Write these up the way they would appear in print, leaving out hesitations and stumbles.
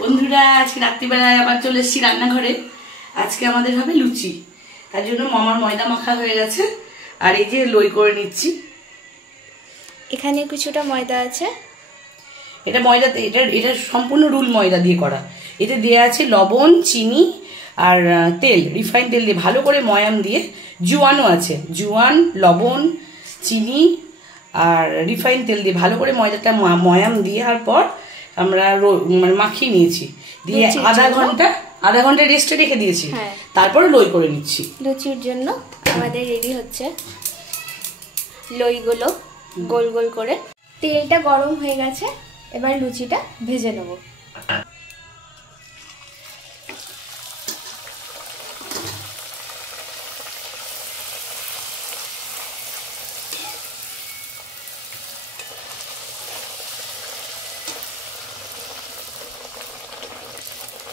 বন্ধুরা আজকে রাত্রিবেলায় আবার চলে এসেছি রান্নাঘরে। আজকে আমাদের হবে লুচি। তার জন্য মামার ময়দা মাখা হয়ে গেছে আর এই যে লই করে নিচ্ছি। এখানে কিছুটা ময়দা আছে। এটা ময়দাতে এটা সম্পূর্ণ রুল ময়দা দিয়ে করা। এতে দেওয়া আছে লবণ, চিনি আর তেল, রিফাইন তেল দিয়ে ভালো করে ময়াম দিয়ে, জোয়ানও আছে, জোয়ান, লবণ, চিনি আর রিফাইন তেল দিয়ে ভালো করে ময়দাটা ময়াম দিয়ে আর পর আমরা মানে মাখিয়ে নিয়েছি, দিয়ে আধা ঘন্টা রেস্টে রেখে দিয়েছি। তারপর লই করে নিচ্ছি। লুচির জন্য আমাদের রেডি হচ্ছে লইগুলো গোল গোল করে। তেলটা গরম হয়ে গেছে, এবার লুচিটা ভেজে নেব।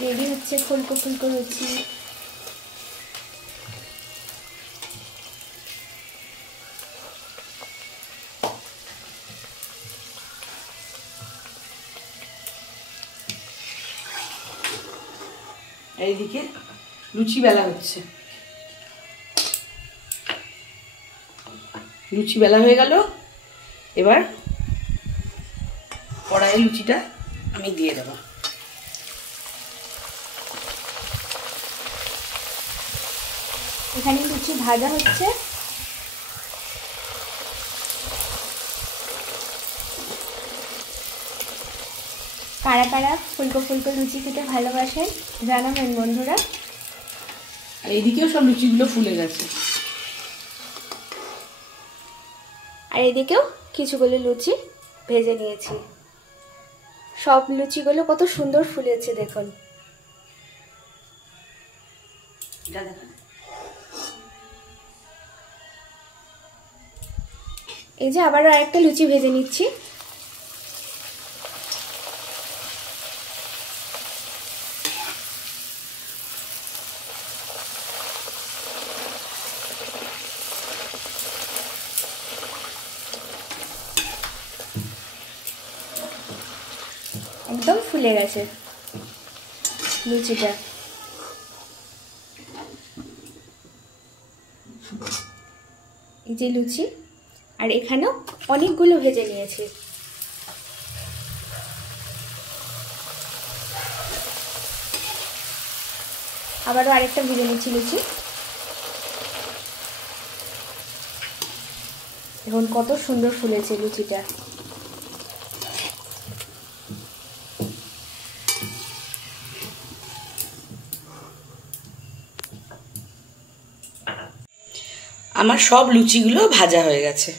রেডি হচ্ছে ফুলকো ফুলকো লুচি। এইদিকে লুচি বেলা হচ্ছে। লুচি বেলা হয়ে গেল, এবার কড়াইয়ে লুচিটা আমি দিয়ে দেবো। এখানে লুচি ভাজা হচ্ছে। কারা কারা ফুলকো ফুলকো লুচি খেতে ভালোবাসেন জানাবেন বন্ধুরা। আর এইদিকেও সব লুচিগুলো ফুলে গেছে। আর এদিকেও কিছুগুলো লুচি ভেজে নিয়েছি। সব লুচিগুলো কত সুন্দর ফুলেছে দেখুন। এই যে আবারও আরেকটা লুচি ভেজে নিচ্ছি। একদম ফুলে গেছে লুচিটা। এই যে লুচি, আর এখানেও অনেকগুলো ভেজে নিয়েছি। আবারও আরেকটা ভেজে নিচ্ছি লুচি। এখন কত সুন্দর ফুলেছে লুচিটা। আমার সব লুচিগুলো ভাজা হয়ে গেছে।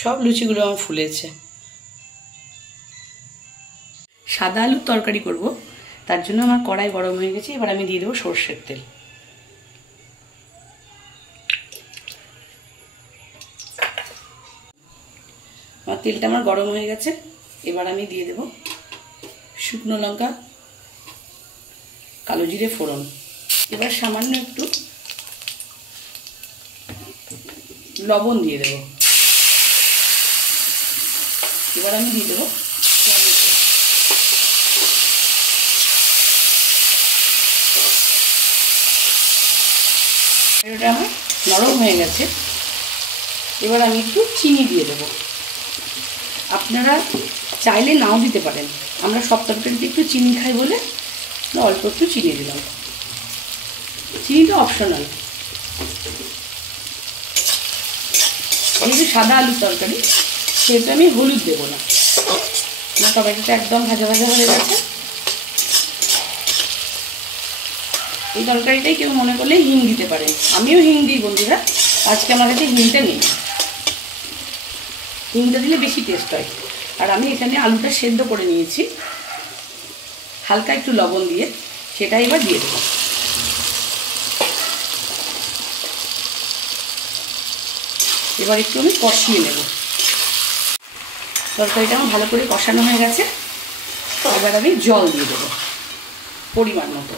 সব লুচিগুলো আমার ফুলেছে। সাদা আলুর তরকারি করব, তার জন্য আমার কড়াই গরম হয়ে গেছে। এবার আমি দিয়ে দেবো সর্ষের তেল। আমার তেলটা আমার গরম হয়ে গেছে। এবার আমি দিয়ে দেবো শুকনো লঙ্কা, কালো জিরে ফোড়ন। এবার সামান্য একটু লবণ দিয়ে দেবো। এবার আমি দিয়ে দেবো টমেটো। এটা আমার নরম হয়ে গেছে। এবার আমি একটু চিনি দিয়ে দেবো। আপনারা চাইলে নাও দিতে পারেন। আমরা সব তরকারিতে একটু চিনি খাই বলে অল্প একটু চিনি দিলাম। চিনিটা অপশনাল। যেহেতু সাদা আলুর তরকারি সেহেতু আমি হলুদ দেবো না। আমার টমেটোটা একদম ভাজা ভাজা হয়ে গেছে। এই তরকারিটাই কেউ মনে করলে হিং দিতে পারেন। আমিও হিং দিই বন্ধুরা, আজকে আমার কাছে হিংটা নেই। হিংটা দিলে বেশি টেস্ট হয়। আর আমি এখানে আলুটা সেদ্ধ করে নিয়েছি হালকা একটু লবণ দিয়ে, সেটা এবার দিয়ে দেবো। এবার একটু আমি কষিয়ে নেব। তরকারিটা আমার ভালো করে কষানো হয়ে গেছে। এবার আমি জল দিয়ে দেবো পরিমাণ মতো।